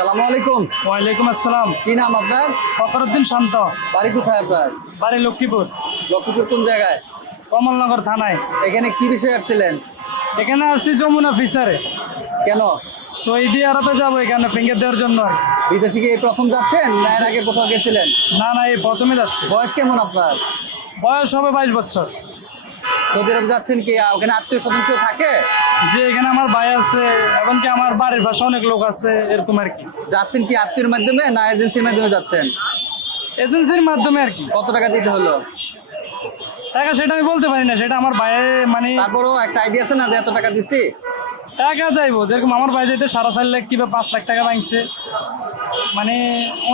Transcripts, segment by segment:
সালামু আলাইকুম। ওয়ালাইকুম আসসালাম। কি নাম আপনার? ফখরুদ্দিন শান্ত। বাড়ি কোথায় আপনার? বাড়ি লক্ষ্মীপুর। লক্ষ্মীপুর কোন জায়গায়? কমলনগর থানায়। এখানে কি বিষয়ে আসছিলেন? এখানে আসছি যমুনা ফিসারে কেন? সৌদি আরবে যাব এখানে ফিঙ্গার দেওয়ার জন্য। বিদেশে কি এই প্রথম যাচ্ছেন না এর আগে কোথাও গেছিলেন? না না এই প্রথমে যাচ্ছি। বয়স কেমন আপনার? বয়স হবে বাইশ বছর। সৌদি আরব যাচ্ছেন কি? ওখানে আত্মীয় স্বজন কেউ থাকে? যে এখানে আমার ভাই আছে এমনকি আমার বাড়ির পাশে অনেক লোক আছে এরকম আর কি। যাচ্ছেন কি আত্মীয়র মাধ্যমে না এজেন্সির মাধ্যমে যাচ্ছেন? এজেন্সির মাধ্যমে আর কি। কত টাকা দিতে হলো? টাকা সেটা আমি বলতে পারি না সেটা আমার ভাইয়ের মানে তারপরও একটা আইডিয়া আছে না যে এত টাকা দিচ্ছি? টাকা যাইবো যেরকম আমার ভাই যাইতে সাড়ে চার লাখ কিংবা পাঁচ লাখ টাকা ভাঙছে। মানে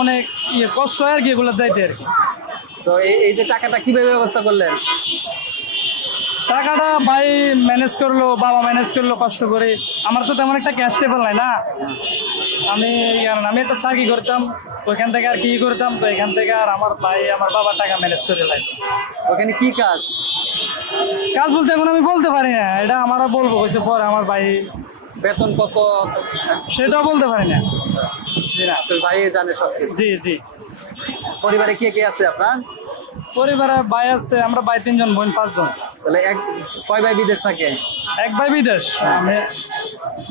অনেক ইয়ে কষ্ট হয় আর কি এগুলো যাইতে আর কি। তো এই যে টাকাটা কীভাবে ব্যবস্থা করলেন? টাকাটা ভাই ম্যানেজ করল বাবা ম্যানেজ করল কষ্ট করে। আমার তো তেমন একটা ক্যাশ টেবল নাই না। আমি আমি একটা চাকরি করতাম ওইখান থেকে আর কি করতাম তো এখান থেকে আর আমার ভাই আমার বাবা টাকা ম্যানেজ করে লাই ওখানে কি কাজ? কাজ বলতে এখন আমি বলতে পারি না এটা আমারও বলব হয়েছে পরে আমার ভাই। বেতন কত? সেটাও বলতে পারি না। জি না তোর ভাই জানে সব জি জি। পরিবারে কে কে আছে আপনার? পরিবারে ভাই আছে আমরা ভাই তিনজন বোন পাঁচজন। তাহলে এক কয় ভাই বিদেশ থাকে? এক ভাই বিদেশ। আমি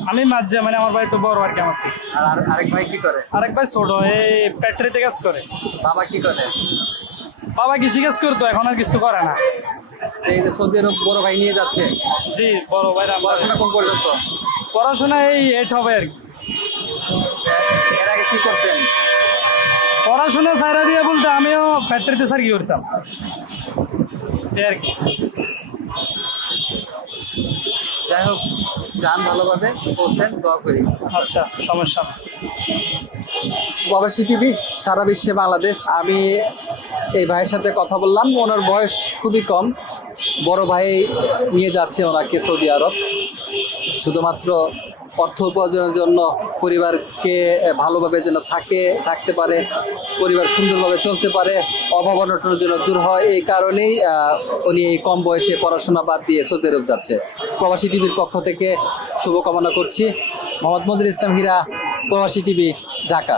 আমি মাঝে মানে আমার ভাই একটু বড় আর কি আমার। থেকে। আর আর- আরেক ভাই কি করে? আরেক ভাই ছোট এই ফ্যাক্টরিতে কাজ করে। বাবা কি করে? বাবা কৃষি কাজ করতো এখন আর কিছু করে না। এই যে সৌদি আরব বড় ভাই নিয়ে যাচ্ছে। জি বড় ভাইরা পড়াশোনা কোন পর্যন্ত? পড়াশোনা এই এইট হবে আর কি। এর আগে কি করতেন? পড়াশোনা সাইরা দিয়ে বলতে আমিও ফ্যাক্টরিতে স্যার কি করতাম। আর কি যাই হোক যান ভালোভাবে পৌঁছেন দোয়া করি। আচ্ছা সমস্যা প্রবাসী টিভি সারা বিশ্বে বাংলাদেশ। আমি এই ভাইয়ের সাথে কথা বললাম ওনার বয়স খুবই কম। বড় ভাই নিয়ে যাচ্ছে ওনাকে সৌদি আরব। শুধুমাত্র অর্থ উপার্জনের জন্য পরিবারকে ভালোভাবে যেন থাকে, থাকতে পারে, পরিবার সুন্দরভাবে চলতে পারে, অভাব অনটনের জন্য দূর হয়, এই কারণেই উনি এই কম বয়সে পড়াশোনা বাদ দিয়ে সৌদি আরব যাচ্ছে। প্রবাসী টিভির পক্ষ থেকে শুভকামনা করছি। মোহাম্মদ মজুর ইসলাম হীরা, প্রবাসী টিভি, ঢাকা।